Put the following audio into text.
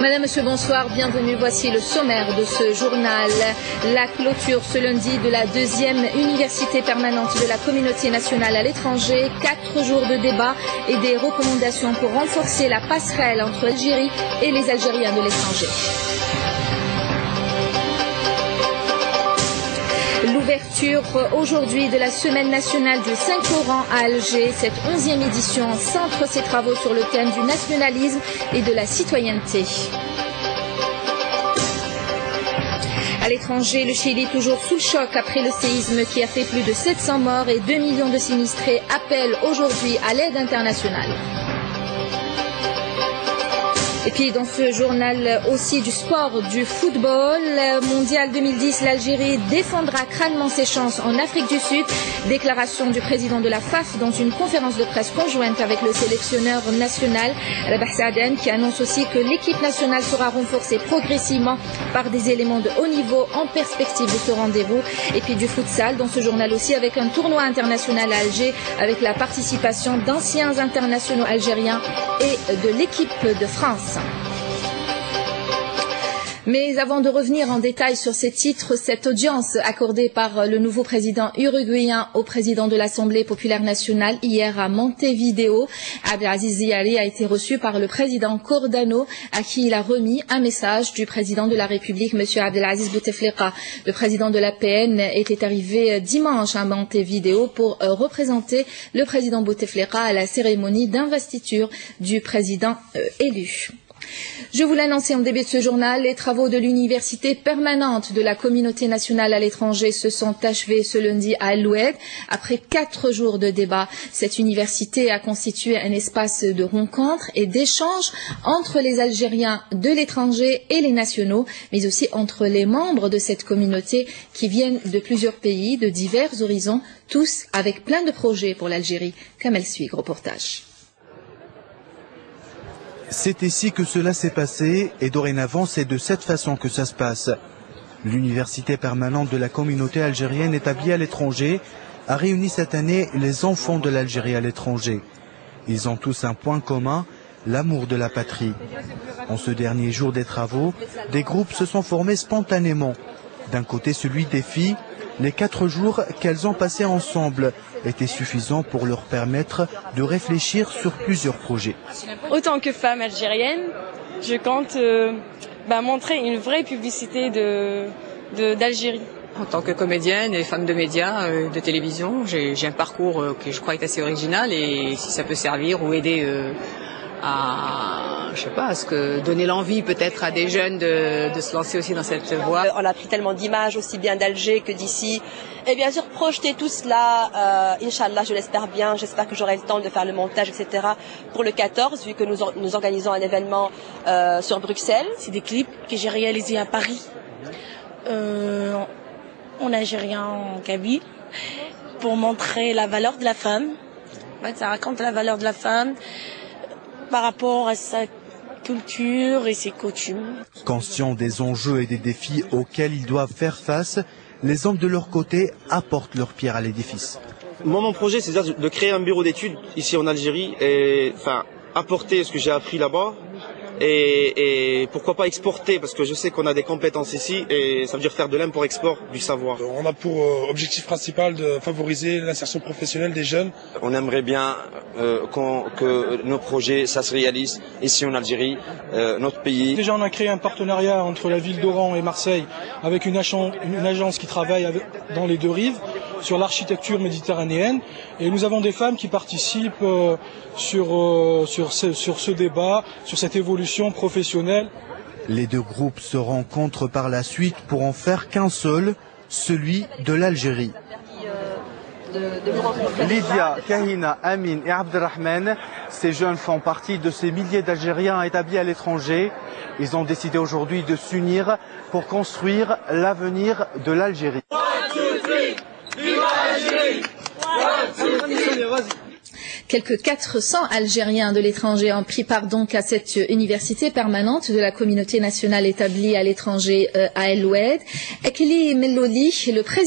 Madame, Monsieur, bonsoir, bienvenue. Voici le sommaire de ce journal. La clôture ce lundi de la deuxième université permanente de la communauté nationale à l'étranger. 4 jours de débat et des recommandations pour renforcer la passerelle entre l'Algérie et les Algériens de l'étranger. L'ouverture aujourd'hui de la Semaine nationale du Saint-Coran à Alger. Cette 11e édition centre ses travaux sur le thème du nationalisme et de la citoyenneté. À l'étranger, le Chili toujours sous le choc après le séisme qui a fait plus de 700 morts et 2 millions de sinistrés appellent aujourd'hui à l'aide internationale. Et puis dans ce journal aussi du sport, du football, mondial 2010, l'Algérie défendra crânement ses chances en Afrique du Sud. Déclaration du président de la FAF dans une conférence de presse conjointe avec le sélectionneur national, Rabah Saadane, qui annonce aussi que l'équipe nationale sera renforcée progressivement par des éléments de haut niveau en perspective de ce rendez-vous. Et puis du futsal dans ce journal aussi avec un tournoi international à Alger avec la participation d'anciens internationaux algériens et de l'équipe de France. Mais avant de revenir en détail sur ces titres, cette audience accordée par le nouveau président uruguayen au président de l'Assemblée populaire nationale hier à Montevideo, Abdelaziz Ziari a été reçu par le président Cordano, à qui il a remis un message du président de la République, M. Abdelaziz Bouteflika. Le président de l'APN était arrivé dimanche à Montevideo pour représenter le président Bouteflika à la cérémonie d'investiture du président élu. Je vous l'annonçais en début de ce journal, les travaux de l'université permanente de la communauté nationale à l'étranger se sont achevés ce lundi à El-Oued. Après 4 jours de débat, cette université a constitué un espace de rencontre et d'échange entre les Algériens de l'étranger et les nationaux, mais aussi entre les membres de cette communauté qui viennent de plusieurs pays, de divers horizons, tous avec plein de projets pour l'Algérie. Comme elle suit, reportage. C'est ici que cela s'est passé et dorénavant c'est de cette façon que ça se passe. L'université permanente de la communauté algérienne établie à l'étranger a réuni cette année les enfants de l'Algérie à l'étranger. Ils ont tous un point commun, l'amour de la patrie. En ce dernier jour des travaux, des groupes se sont formés spontanément. D'un côté celui des filles, les 4 jours qu'elles ont passés ensemble étaient suffisants pour leur permettre de réfléchir sur plusieurs projets. Autant que femme algérienne, je compte montrer une vraie publicité d'Algérie. En tant que comédienne et femme de médias, de télévision, j'ai un parcours que je crois est assez original et si ça peut servir ou aider à ce que donner l'envie peut-être à des jeunes de se lancer aussi dans cette voie. On a pris tellement d'images aussi bien d'Alger que d'ici. Et bien sûr, projeter tout cela, Inch'Allah, je l'espère bien, j'espère que j'aurai le temps de faire le montage, etc. pour le 14, vu que nous organisons un événement sur Bruxelles. C'est des clips que j'ai réalisés à Paris, en algérien, en kabyle, pour montrer la valeur de la femme. En fait, ça raconte la valeur de la femme par rapport à sa culture et ses coutumes. Conscients des enjeux et des défis auxquels ils doivent faire face, les hommes de leur côté apportent leur pierre à l'édifice. Moi, mon projet, c'est de créer un bureau d'études ici en Algérie et apporter ce que j'ai appris là-bas et pourquoi pas exporter, parce que je sais qu'on a des compétences ici et ça veut dire faire de l'import-export du savoir. On a pour objectif principal de favoriser l'insertion professionnelle des jeunes. On aimerait bien que nos projets, ça se réalise ici en Algérie, notre pays. Déjà, on a créé un partenariat entre la ville d'Oran et Marseille avec une agence qui travaille dans les 2 rives sur l'architecture méditerranéenne. Et nous avons des femmes qui participent sur ce débat, sur cette évolution professionnelle. Les 2 groupes se rencontrent par la suite pour en faire qu'un seul, celui de l'Algérie. Lydia, Kahina, Amin et Abdelrahman, ces jeunes font partie de ces milliers d'Algériens établis à l'étranger. Ils ont décidé aujourd'hui de s'unir pour construire l'avenir de l'Algérie. Quelques 400 Algériens de l'étranger ont pris part donc à cette université permanente de la communauté nationale établie à l'étranger à El-Oued. Ekeli Melloli, le président